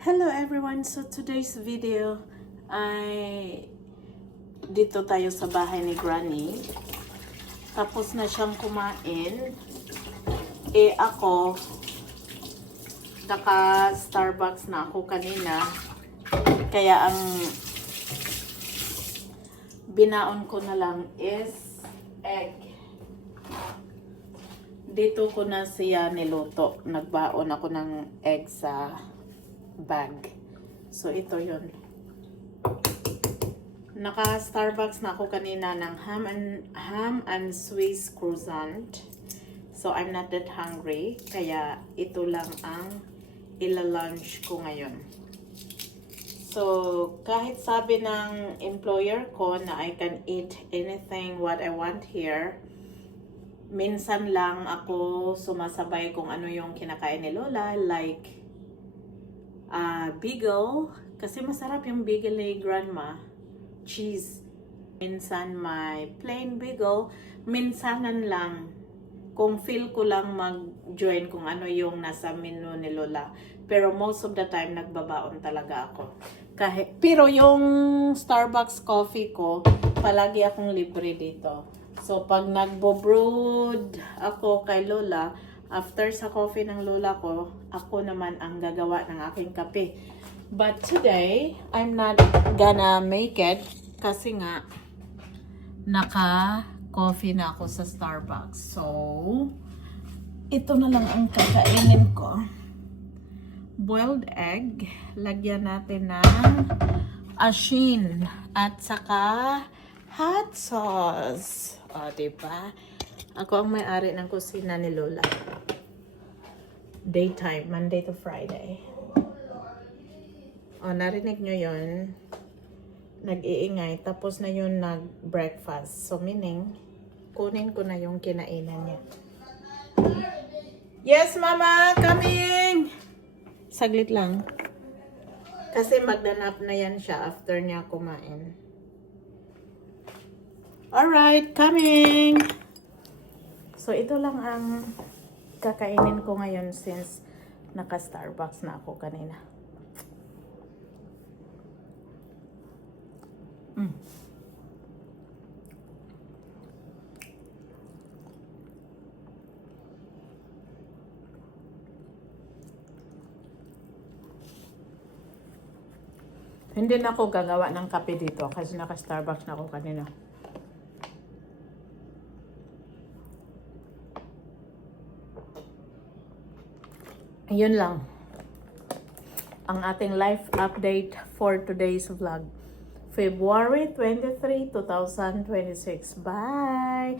Hello everyone! So today's video ay dito tayo sa bahay ni Granny. Tapos na siyang kumain. Ako, naka Starbucks na ako kanina. Kaya ang binaon ko na lang is egg. Dito ko na siya niluto. Nagbaon ako ng egg sa bag. So, ito yun. Naka-Starbucks na ako kanina ng ham and Swiss croissant. So, I'm not that hungry. Kaya, ito lang ang ila-lunch ko ngayon. So, kahit sabi ng employer ko na I can eat anything what I want here, minsan lang ako sumasabay kung ano yung kinakain ni Lola. Like, bagel, kasi masarap yung bagel ni Grandma, cheese. Minsan may plain bagel, minsanan lang kung feel ko lang mag-join kung ano yung nasa menu ni Lola. Pero most of the time nagbabaon talaga ako. Pero yung Starbucks coffee ko, palagi akong libre dito. So pag nagbo-brewed ako kay Lola, after sa coffee ng lola ko, ako naman ang gagawa ng aking kape. But today, I'm not gonna make it kasi nga naka-coffee na ako sa Starbucks. So, ito na lang ang kakainin ko. Boiled egg. Lagyan natin ng asin at saka hot sauce. O, diba? Ako ang may-ari ng kusina ni Lola. Daytime, Monday to Friday. O, narinig nyo yun. Nag-iingay. Tapos na yun nag-breakfast. So, meaning, kunin ko na yung kinainan niya. Yes, Mama! Coming! Saglit lang. Kasi magdanap na yan siya after niya kumain. Alright, coming! So, ito lang ang kakainin ko ngayon since naka-Starbucks na ako kanina. Hindi na ako gagawa ng kape dito kasi naka-Starbucks na ako kanina. Yun lang ang ating life update for today's vlog. February 23, 2026. Bye!